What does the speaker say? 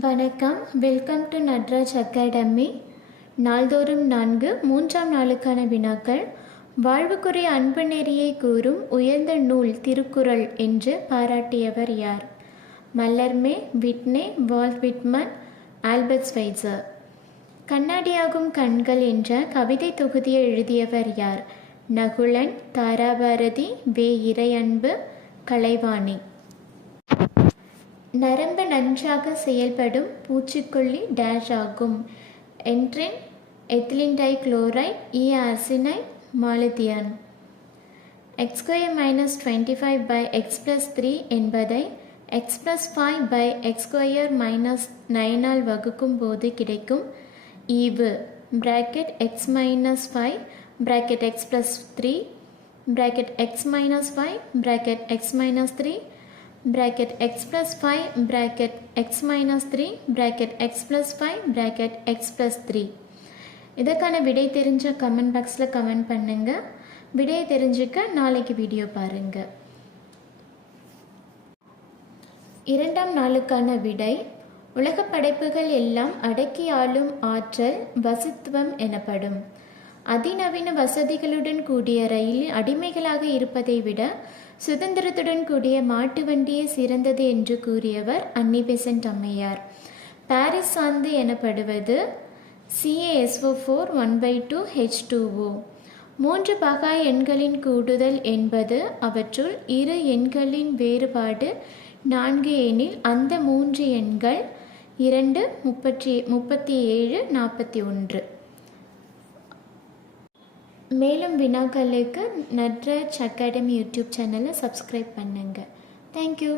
வணக்கம். Welcome to Natraj academy நாள்தோறும் நான்கு மூன்றாம் நாளுக்கான வினாக்கள். வாழ்வுக்குரிய அன்பு நெறியை கூறும் உயர்ந்த நூல் திருக்குறள் என்று பாராட்டியவர் யார்? Mallarme Whitney Walt Whitman Albert ஸ்வைசர் கண்ணாடியாகும் கண்கள் என்ற கவிதை தொகுதியை எழுதியவர் யார்? நகுலன் தாராபாரதி வே இறையன்பு கலைவாணி. நரம்பு நன்றாக செயல்படும் பூச்சிக்கொல்லி டேஷ் ஆகும். என்ட்ரின் எத்திலின் டைக்ளோரைட் இ ஆர்சினை malathion. X square minus twenty five by x plus three என்பதை x plus five by x square minus நைனால் வகுக்கும் போது கிடைக்கும் ஈவு. Bracket x minus five bracket x plus three bracket x minus five bracket x minus three bracket x plus 5 bracket x minus 3 bracket x plus 5 bracket x plus 3 இதற்கான விடை தெரிஞ்ச comment பாக்ஸில் comment பண்ணுங்க. விடையை தெரிஞ்சுக்க நாளைக்கு வீடியோ பாருங்க. இரண்டாம் நாளுக்கான விடை உலக படைப்புகள் எல்லாம் அடக்கி ஆளும் ஆற்றல் வசித்துவம் எனப்படும். அதிநவீன வசதிகளுடன் கூடிய ரயிலில் அடிமைகளாக இருப்பதை விட சுதந்திரத்துடன் கூடிய மாட்டு வண்டியே சிறந்தது என்று கூறியவர் அன்னி பெசன்ட் அம்மையார். பாரிஸ் சாந்து எனப்படுவது C A S O four one by two H two O மூன்று பகா எண்களின் கூடுதல் என்பது அவற்றுள் இரு எண்களின் வேறுபாடு நான்கு எனில் அந்த மூன்று எண்கள் இரண்டு முப்பத்தி முப்பத்தி ஏழு நாற்பத்தி ஒன்று. மேலும் வினாக்களுக்கு நட்ராஜ் அகாடமி யூடியூப் சேனலை சப்ஸ்கிரைப் பண்ணுங்கள் தேங்க்யூ